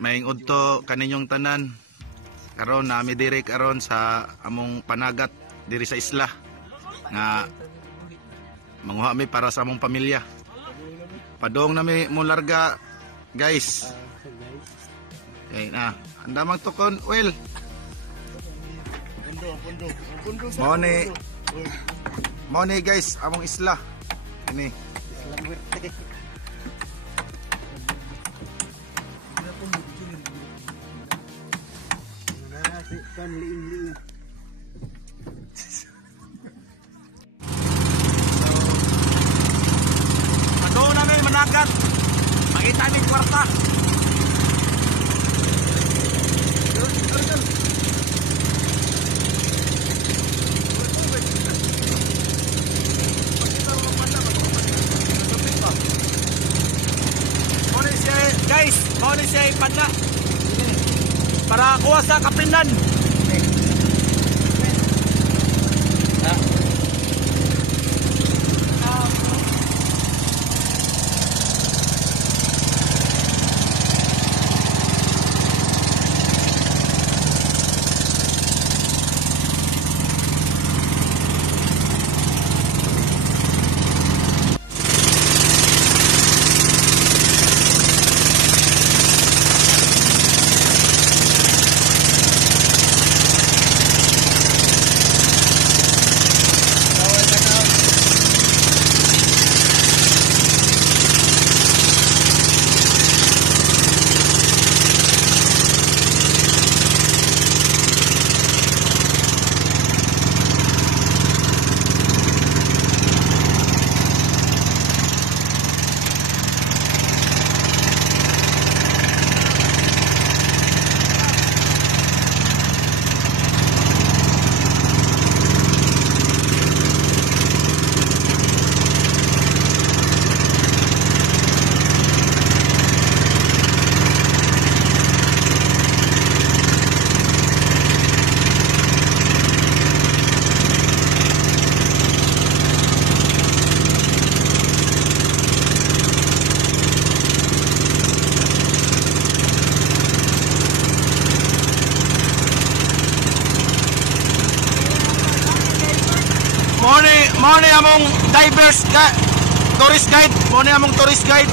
Maingod to kaninyong tanan. Karon nami diri karon sa among panagat diri sa isla nga manguha mi para sa among pamilya. Padong nami mo larga, guys. Okay na. Anda mang tukon, well. Mo ni guys, among isla. Ini. Aduh na may managat. Makita ni kwarta. Guys, mau ni siya ipanda para kuha sa kapinan. Mo ni among divers tourist guide, mo ni among tourist guide.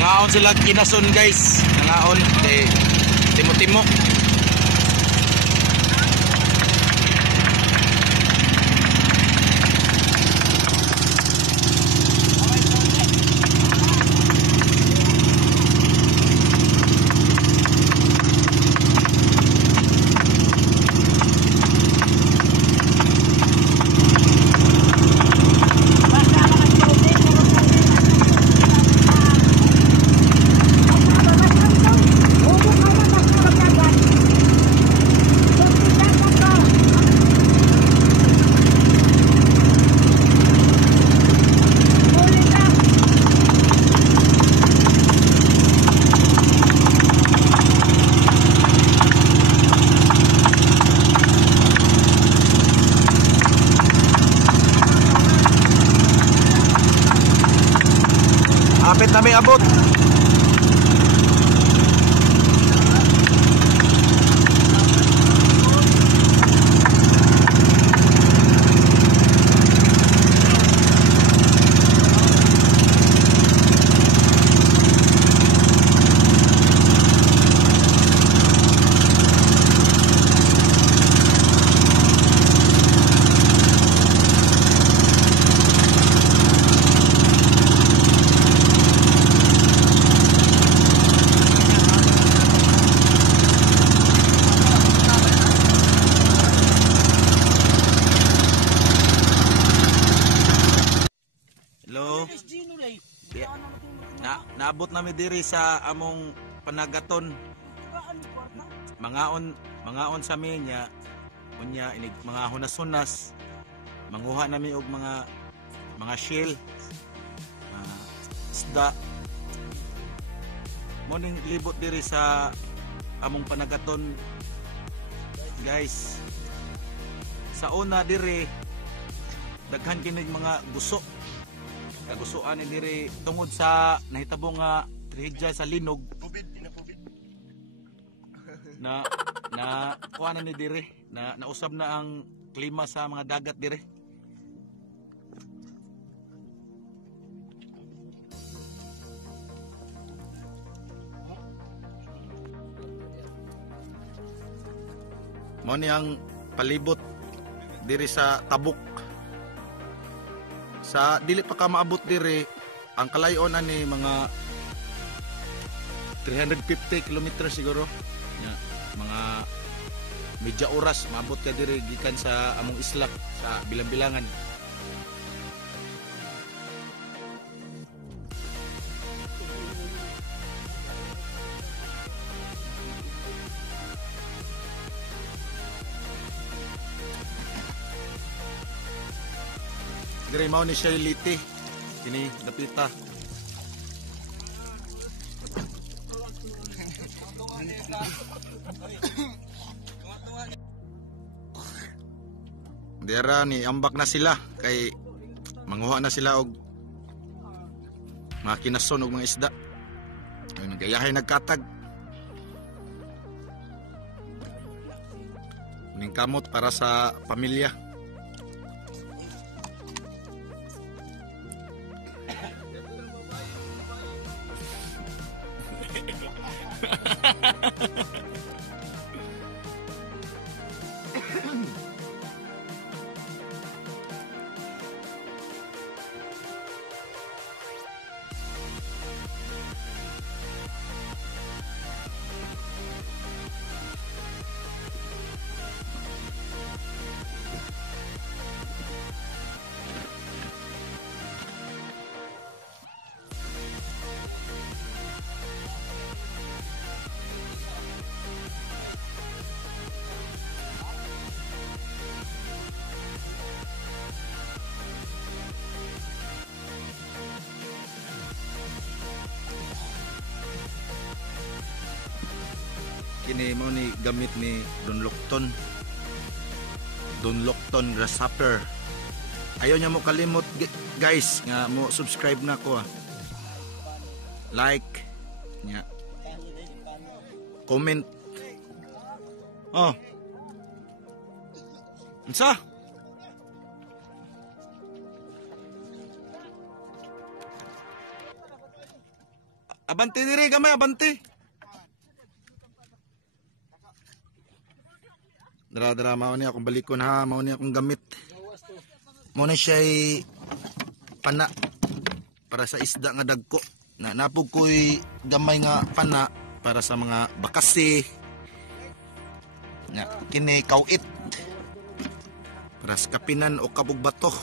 Nangaon sila kinason guys, nangaon timo-timo. Kapit na may abot. Naabot namin diri sa among panagaton. Mangaon sa minya unya inig mga hunas-hunas manguha nami og mga shell, isda. Morning libot diri sa among panagaton guys. Sa una diri daghan kinig mga guso. Kagusoan ni diri tungod sa nahitabo nga trahedya sa linog. Na kuha na ni diri na nausab na ang klima sa mga dagat diri. Mo ni ang palibot diri sa tabok. Sa dili pa ka maabot diri ang kalayon ani mga 350 kilometers siguro. Ya, mga medya oras maabot ka diri gikan sa among isla sa bilang-bilangan. Diri mao ni siya liti kini dapita. Dira ni ambak na sila kay manguha na sila og mga kinason og mga isda. Ay nagayahay nagkatag. Ning kamot para sa pamilya. Kini mo ni gamit ni Don Locton grasshopper. Ayaw niya mo kalimot guys nga mo subscribe na ko. Like nya. Comment. Oh. Unsa? Abante diri gamay abante. Dara mao ni akong balikon ha, mao ni akong gamit. Mao ni siya pana para sa isda nga dagko. Na napog ko'y gamay nga pana para sa mga bakasi. Nga kini kawit. Para sa kapinan o kabog bato.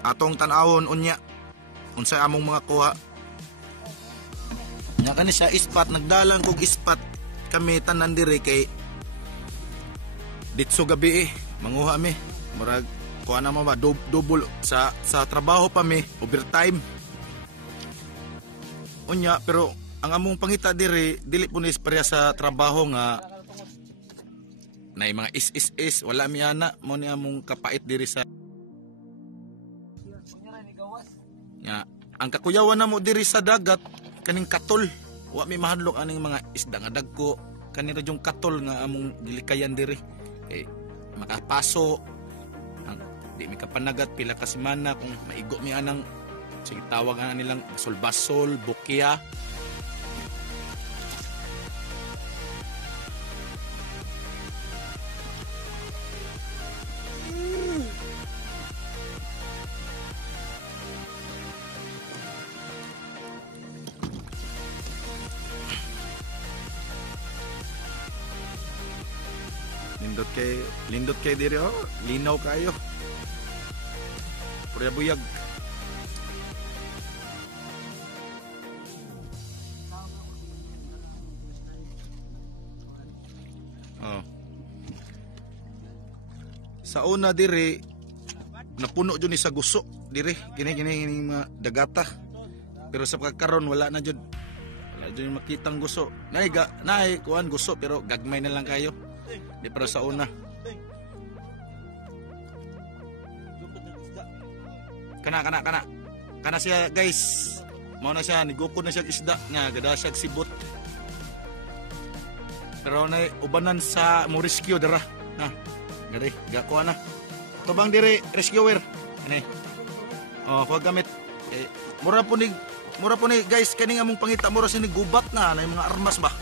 Atong tan-awon unya unsa among mga kuha. Nya kani siya ispat nagdalan kog ispat kami tanan diri kay ditso gabi manguha mi murag kuha na mo ba double sa trabaho pa mi overtime unya pero ang among pangita diri dili po ni pareha sa trabaho nga na mga is wala mi ana mo ni among kapait diri sa nya ang kakuyawan na mo diri sa dagat kaning katol wa mi mahadlok aning mga isda nga dagko kanira yung katol nga among gilikayan diri kay makapaso ang di mi kapanagat pila ka semana kung maigo mi anang sige tawag ana nilang basol bukya lindot kay diri oh linaw kayo pura buyag oh Sa una dire napuno jud ni sa guso dire kini mga dagata. Pero sa pagkaron wala na jud. Wala jud makitang guso. Nay kuan guso pero gagmay na lang kayo. Di pero sa una. Kana siya guys. Mao na siya nigukod na siya isda nga gada siya sibot. Pero na ubanan sa mo rescue dara. Na. Gari gakuha na. Tubang dire rescuer. Ini. Oh, ko gamit. Mura po ni guys kani among pangita mura sini gubat na mga armas ba.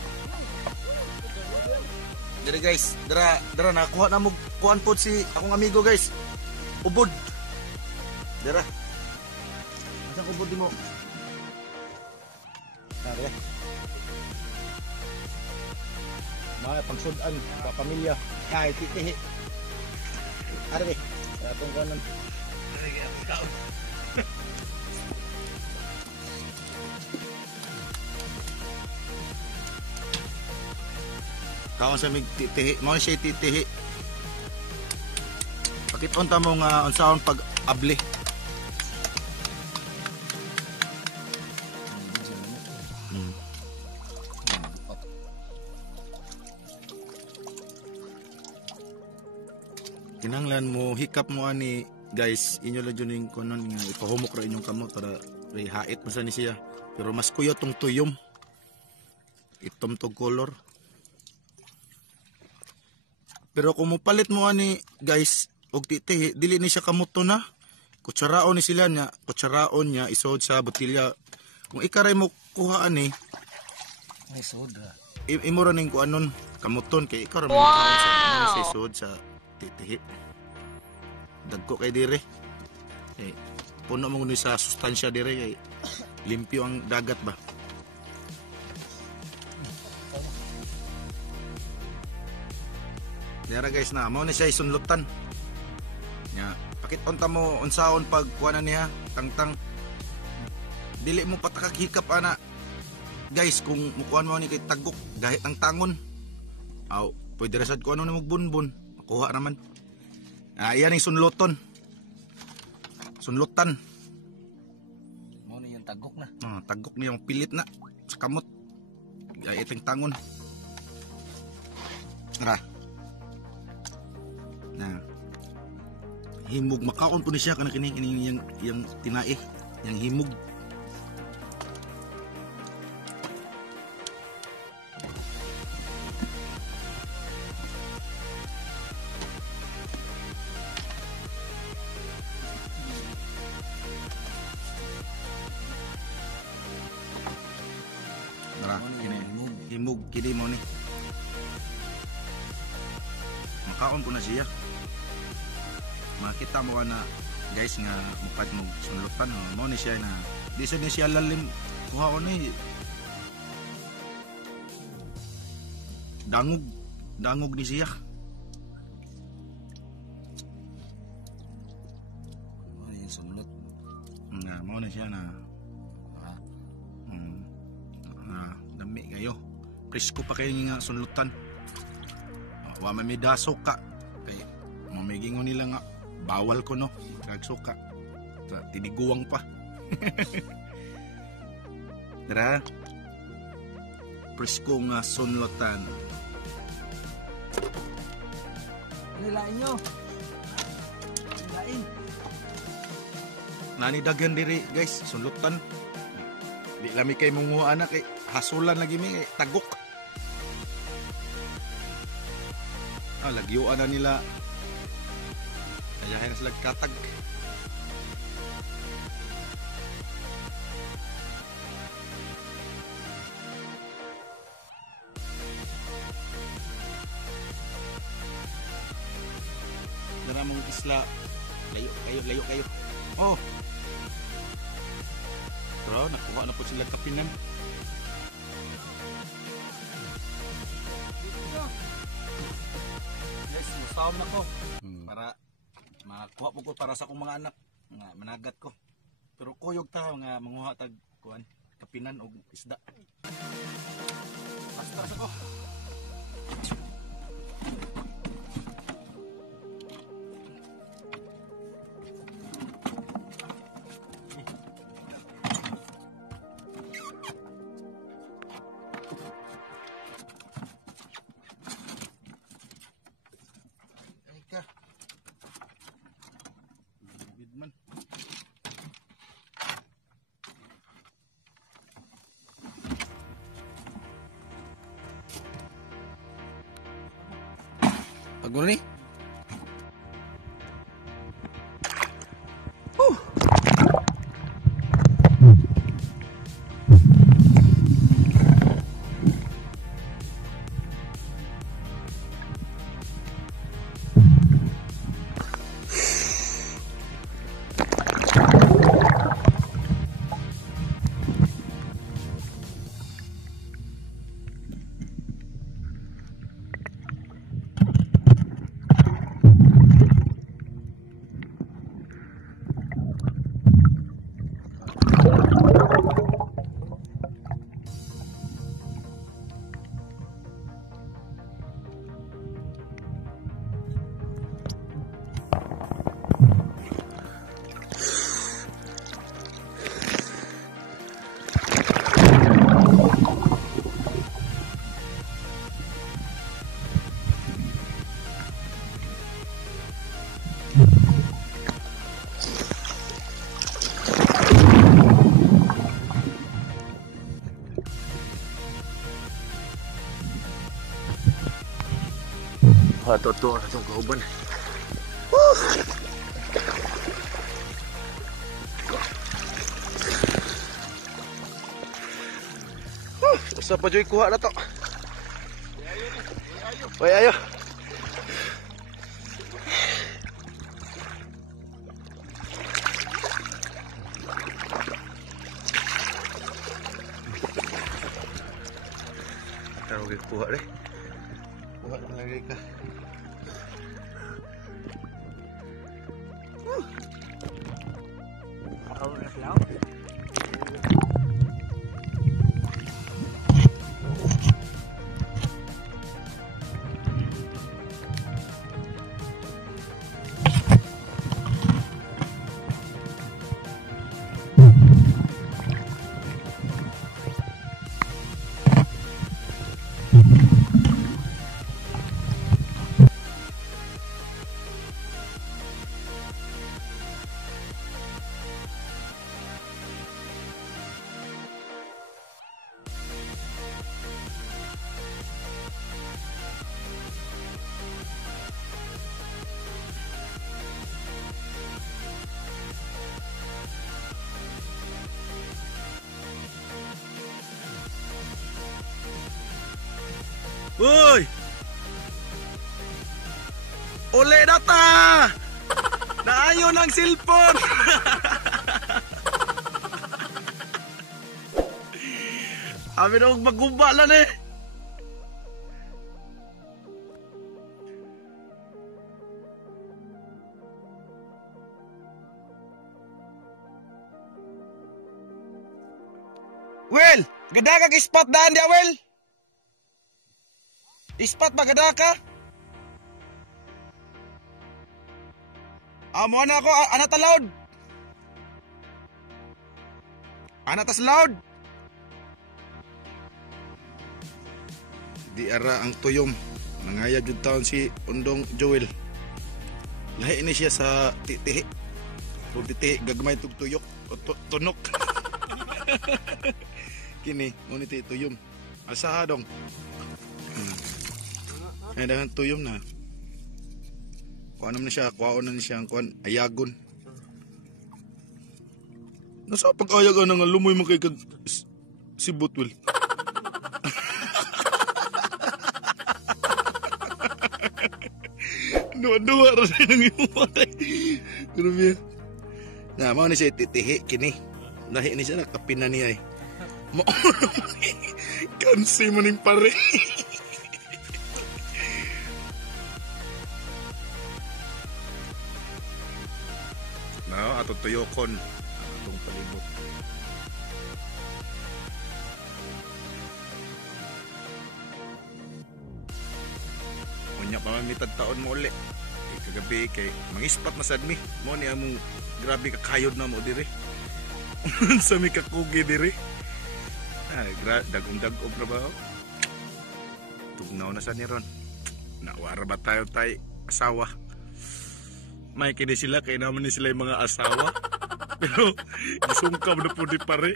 Dire guys, dara nakuha na mo kuan pod si akong amigo guys. Ubod. Dara. Asa ubod mo? Dara. Mga pangsudan sa pamilya. Ay, titihi. Arbe. Atong kanon. Kaon sa mig titihi, mo siya titihi. Bakit unta mo nga unsaon pag abli? Kinanglan mo hikap mo ani guys, inyo lang yun yung kunon nga ipahumok ra inyong kamot para hait mo sa ni siya. Pero mas kuyo tong tuyom. Itom tong color. Pero kung mupalit mo ani guys, og titihi, dili ni siya kamuto na. Kutsaraon ni sila niya, kutsaraon niya isod sa botilya. Kung ikaray mo kuha ani, may soda. Imura ning kuanon kamuton kay ikaw ra mo sa isod sa titihi. Dagko kay dire. Eh, puno mo ni sa sustansya dire kay limpyo ang dagat ba. Dara guys na, mao ni siya isunlutan. Nya, pakit unta mo unsaon pag kuana niya, tangtang. Dili mo patakakikap ana. Guys, kung mukuan mo ni kay tagok dahit ang tangon. Aw, pwede ra sad ko ano na magbunbun. Makuha naman. Iyan yung sunluton. Sunlutan. Mo ni yung tagok na. Tagok niya yung pilit na sa kamot. Iting tangon. Himog makaon po ni siya kana kini yang tinae, yang himog. Himog kini mo ni. Makaon po na siya. Makita mo na guys nga mupat mo sunlutan mo ni siya na di siya lalim kuha ko ni dangog ni siya. Mo ni sunlut nga mo ni siya na dami kayo presko pa kayo nga sunlutan. Wa may dasok ka kay mamigingon nila nga bawal ko no kagsuka tiniguang pa. Tara presko nga sunlutan. nilain nyo nilain Nani daghan diri guys sunlutan. Di lami kay munguha na kay hasulan lagi mi kay tagok. Lagyuan na nila. Ayahin na sila katag. Dara mong isla. Layo kayo. Oh. Bro, nakuha na po sila kapinan. Guys, musaw na ko. Para makuha po ko para sa akong mga anak nga managat ko. Pero kuyog ta nga manguha tag kuan kapinan og isda. Basta sa ko. Bago ni. Totoo na itong kauban. Usa pa dyan kuha na to. Uy, ayo. Taruh kuha deh. Kuha na lagi ka. Uy! Uli na ta! Naayo ng cellphone! Amin ako magumba lang eh! Will! Ganda kag spot daan dia, Will! Ispat magada ka? Amo na ako, anak ta loud. Anak tas loud. Di ara ang tuyom. Nangaya jud taon si Undong Joel. Lahi ni siya sa titihi. Kung titihi gagmay tug tuyok o tunok. Kini, ngunit tuyom. Asa dong. Ay dahan tuyom na. Kuha naman na siya, kuhaon na siya ang kuhaan, ayagon. Nasa pag-ayagan nga lumoy mo kay si Butwil. Dua-dua rin ang imumatay. Grabe yan. Na, mga ni siya titihi, kini. Lahi ni siya, nakapin na niya eh. Kansi mo ning pare. No, ato tuyokon atong palibot. Unya pa mitad taon mo uli. Kagabi kay mangispat na sad mi. Mo ni among grabe kakayod na mo diri. Sa mi kakugi diri. Dagong-dagog na ba? Tugnaw na sa ni ron. Nawara ba tayo tay asawa? May kini sila, kaya naman ni sila yung mga asawa. Pero isungkam na po di pare.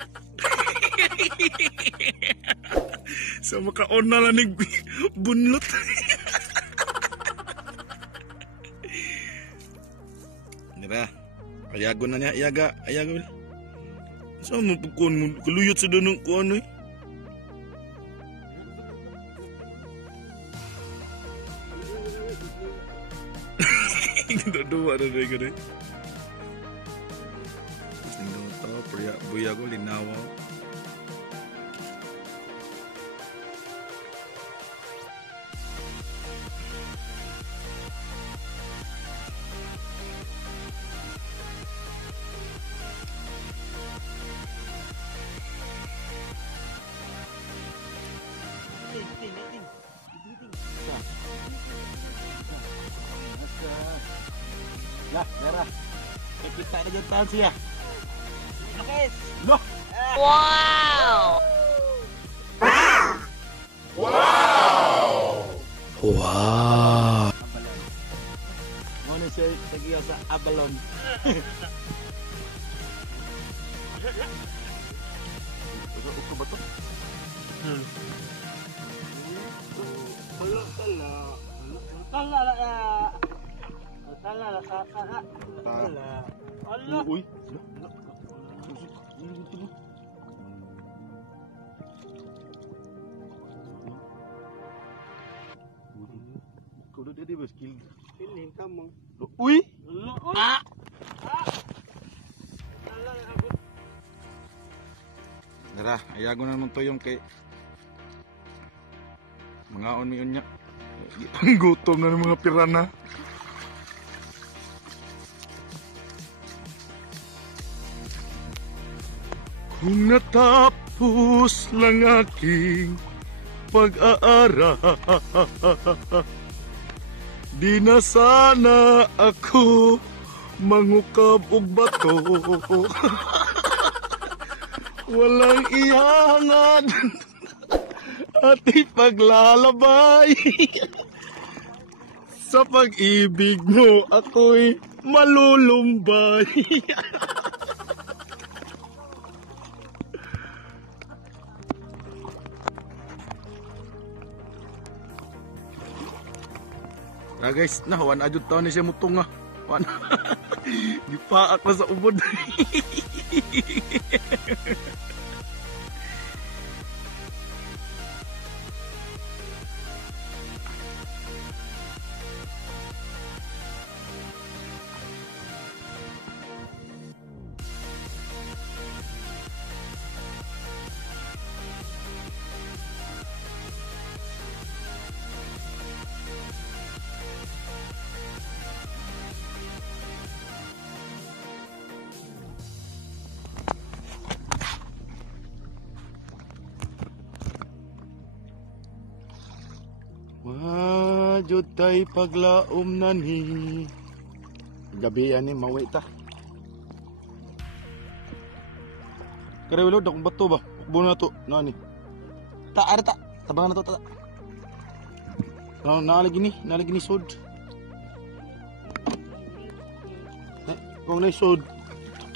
So makaon na lang bunlot. Dira. Ayagon na niya, ayaga. Saan mo pagkuhan mo? Kaluyot sa danong ko ano eh. Dua na rin ko rin. Mas nang ito, buya ko, linawa. Lah, darah. Kita ada jutaan sih ya. Guys. Loh. Wow. Wow. Mana siya tagiya sa abalon. Uko ba to? Uy. Kau udah jadi skill. Ini kamu. Uy. Dara, ayago na naman to yung kay mga on niya. Ang gutom na ng mga pirana. Kung natapos lang aking pag-aaral, di na sana ako mangukab og bato. Walang iyangan at ipaglalabay. Sa pag-ibig mo ako'y malulumbay. Guys, wan adjud taon ni siya mutong nga. Wan. Gipaak na sa ubod. Wajud tay paglaom na ni. Gabi ani maway ta. Kare wala dakong bato ba? Ukbo na to. Nani? Ta ara ta. Tabang na to ta. Nalagi ni sod. Kung na sod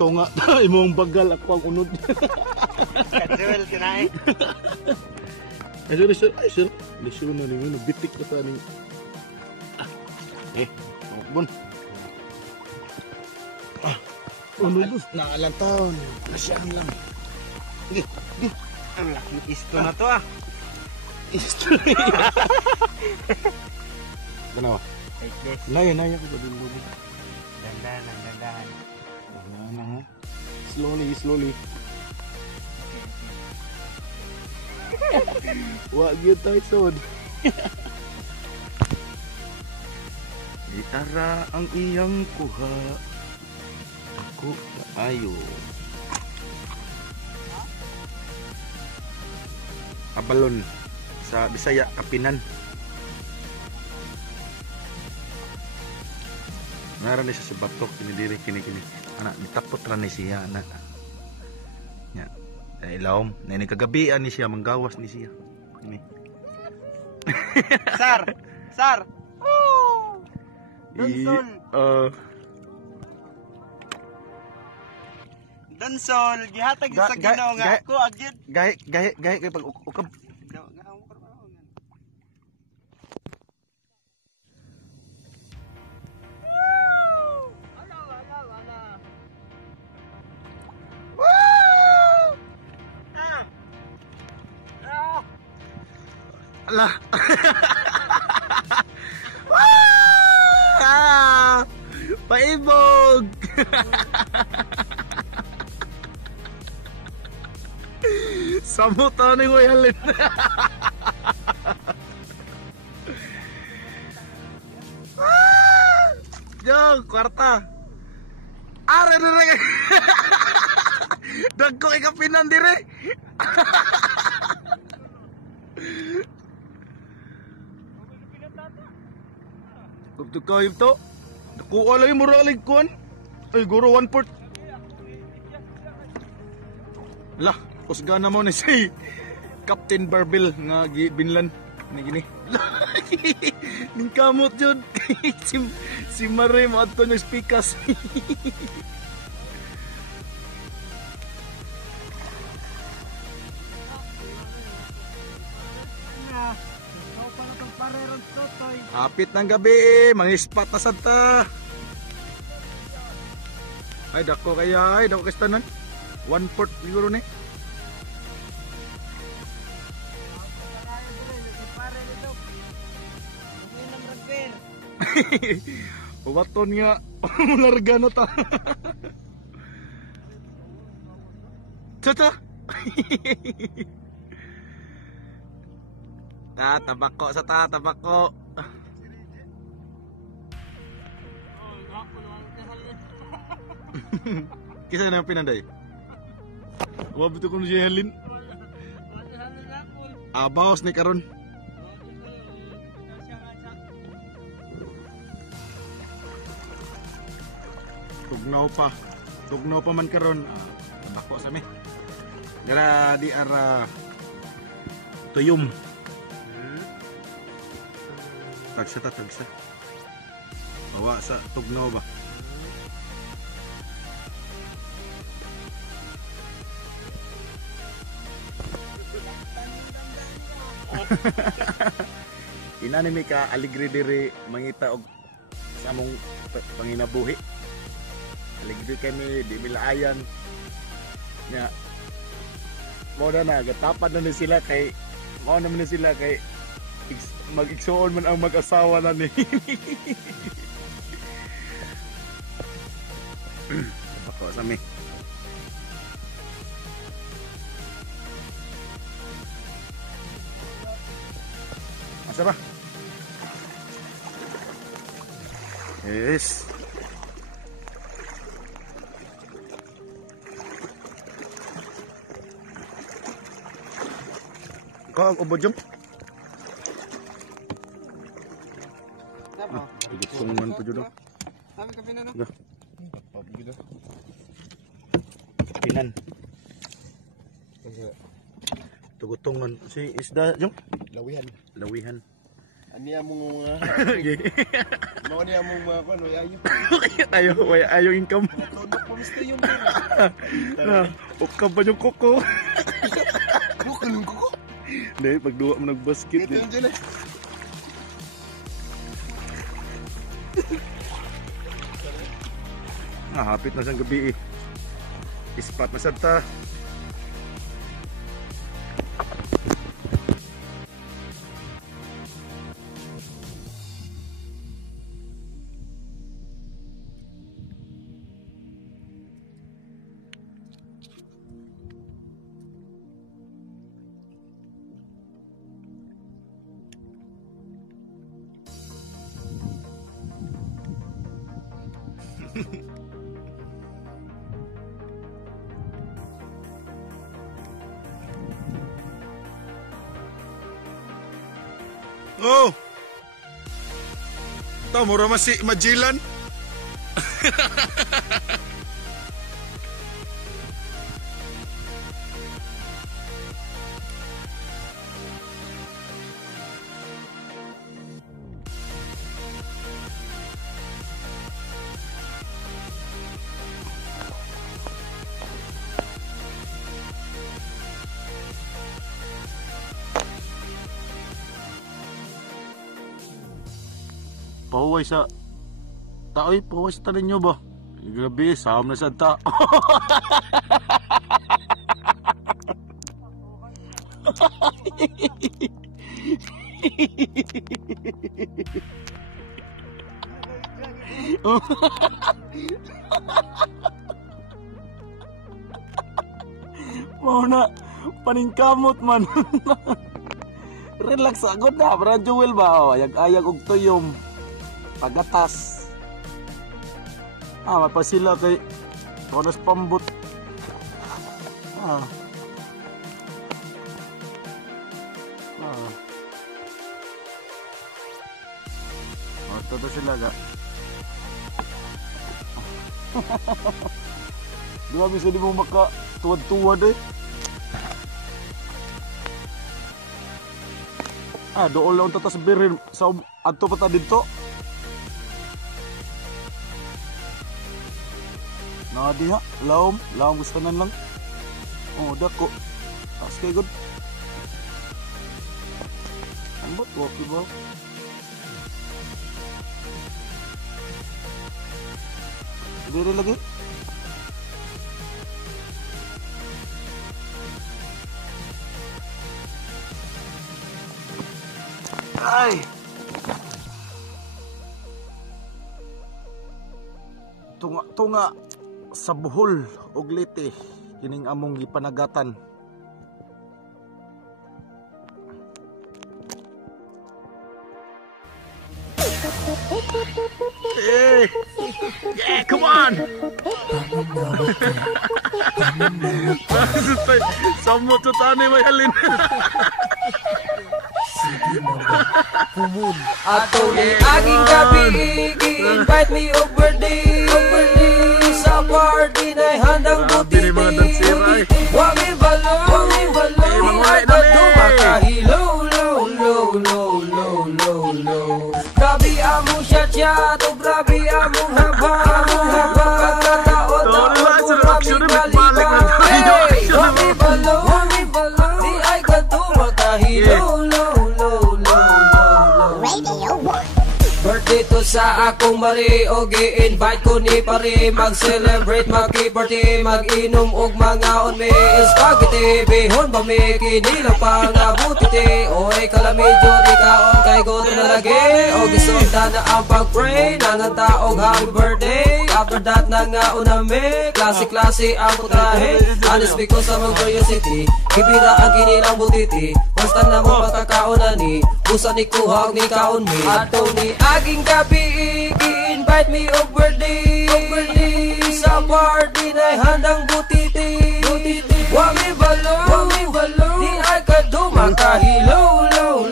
tunga ta imong bagal ako ang unod. Kadrel kinai. Ay sir. Lisyo na rin, bitik na ta rin. Bon. Nakalang taon. Nasyaan lang. Sige. Ang laking isto na to Isto. Ganawa? Like this. Naya ko ba din. Dandahan. Wala ha. Slowly. Wag yun tayo sod. Itara ang iyang kuha. Ako ayo. Abalon sa Bisaya, Kapinan. Nara ni siya si Batok, kinidiri kini. Anak, ditapot ra ni siya, anak. Nya. Ilawom, na kagabian ni siya, manggawas ni siya. Ini. Sar. Donsol, gihatag sa Ginoo nga ako agyud. Gahe kay pag ukab. Lah. Ah! Paibog. Samutan ni Wayalin. Jong, kwarta. Are dire. Dagko ikapinan dire. Kapag kayo to, nakuha lang yung muralig kuhan. Ay, guro 1/4. Lah, usga na mo ni si Captain Barbell nga binlan ni gini. Ning kamot jud. si Mare mo adto yung speakers. Hapit ng gabi, mangispat na santa. Ay, dako kaya, ay, dako kastanan. 1/4 siguro ni. Ubaton nga, larga na ta. Tata. Tabako sa tabako. Kisa na yung pinanday? Wabito ko na siya halin. Bawas ni karon. Tugnaw pa man karon. Tabako sa mi. Gara di ara tuyom. Tagsa. Bawa sa tugnaw ba? Inanimi ka aligre diri mangita og sa among panginabuhi. Aligre kami di milaayan. Nya mo na gatapan na sila kay mao naman sila kay mag-igsuon man ang mag-asawa na ni. Bako sa mi. Asa ba? Yes. Kau ubod jom. Sungan po dyan. Sabi ka pinan. Pinan. Tugutungan. Si isda jom. Lawihan. Ani among mga mao ni among mga kuno ayo. Ayo income. Tunok po mister yung Ukab ba yung kuko? Kuko kuko. Hindi, pagduwa mo nag-basket. Ito yung dyan hapit na siyang gabi eh. Ispat na sabta. Oh! Ito, mura mas si Magellan. Pahuway sa taoy, pahuway sa tanin nyo ba? Grabe, saham na sa ta. Mau na paningkamot man. Relax agad na, para Joel ba? Ayag-ayag og tuyom. Pagatas. Mapasila kay Tonas pambot. Toto sila ga. Di ba bisa di mo maka tuwad-tuwad eh. Doon lang tatas birin sa adto pa ta dito. Diha, laom gusto na lang. Dako. Tas kay good. Ambot okay ba? Dire lagi. Ay. Tunga sa buhol og liti kining among gipanagatan. Hey, yeah, come on. Samot sa tanay may halin. Ato ni aging gabi, invite me over day. Sa party na'y handang buti. Wami balong, ay bato makahilo, low. Grabe among siya, to grabe among haba. Pagkataon na maraming balikan. Hey, wami balong, di ay bato makahilo, low. Birthday to sa akong mari o gi-invite ko ni pare mag-celebrate, mag-party, mag-inom og mga on me spaghetti, bihon ba me kinilang pangabutiti. Oy kalamidyo di kaon kay goto na lagi o gisunda na ang pag-pray nanganta og happy birthday. After that na nga una me klase ang putahe, honest because sa mga curiosity ibira ang kinilang butiti. Basta na mo makakaon ni usa ni kuhag ni kaon me. Ato ni aging gabi, i-invite me over day. Sa party na'y handang butiti. Wami balong, di ay kaduma kahilo, low.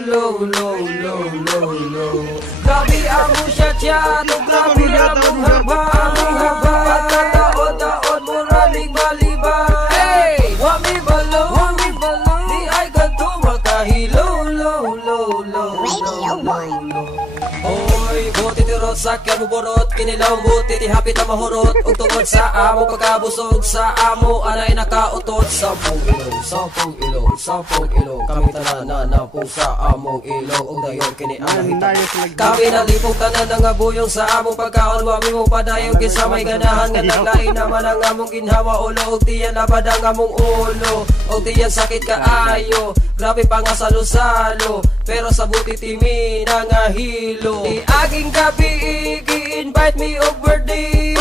Grabe among siya, no grabe among haba. Pagkataon mo raming maliba. Hey, wami balong, di ay kaduma kahilo, low. Oy, buti ti rot sakyan mo borot, kinilaw buti ti hapit na mahurot. Ug tungod sa amo pagkabusog sa amo anay nakautot. Sampung ilaw, kami tanan na po sa among ilaw. Ug dayon kini anahita. Kami nalipong tanan nga buyong sa among pagkaon. Wami mo padayon kinsa may ganahan nga naglain naman ang among ginhawa ulo. Ug tiyan labad ang among ulo, ug tiyan sakit kaayo. Grabe pa nga salo-salo, pero sa buti timi na nga hilo. Di aging gabi, i-invite me over day.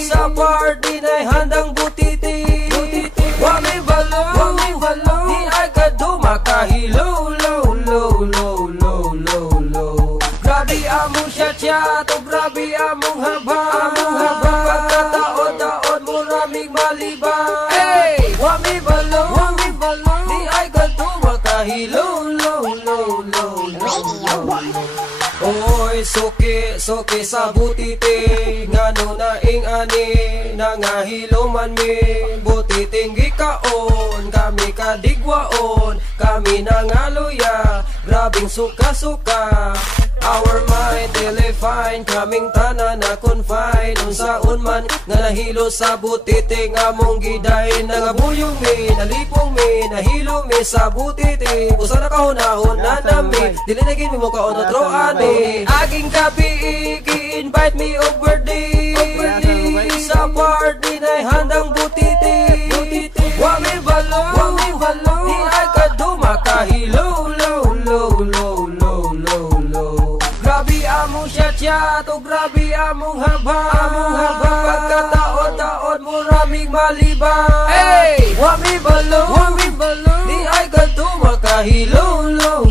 Sa party na'y handang butiti. Wami balong, di ay kaduma kahilo, low. Grabe among siya, to grabe among haba. Pagkataon mo raming maliba. Hey, wami balong, di ay kaduma kahilo, low. Oy, suki sa butiti, ngano na ing ani, nangahilo man mi, butiting gikaon, kami kadigwaon, kami nangaluya, grabing suka-suka. Our mind telefine, kaming tanan na confine. Unsaon man nga nahilo sa butiti, nga mong giday nangabuyong mi, nalipong mi, nahilo mi sa butiti. Usa na kahunahon na nami, dili na gid mo kaon otro ani. Aging gabi, i-invite me over day. Sa party na'y handang butiti. Wami balong, di ay kaduma kahilo, low. shot o grabe among habang pagkataon-taon mo raming malibang. Hey! Wami balong, di ay kadto makahilo, low.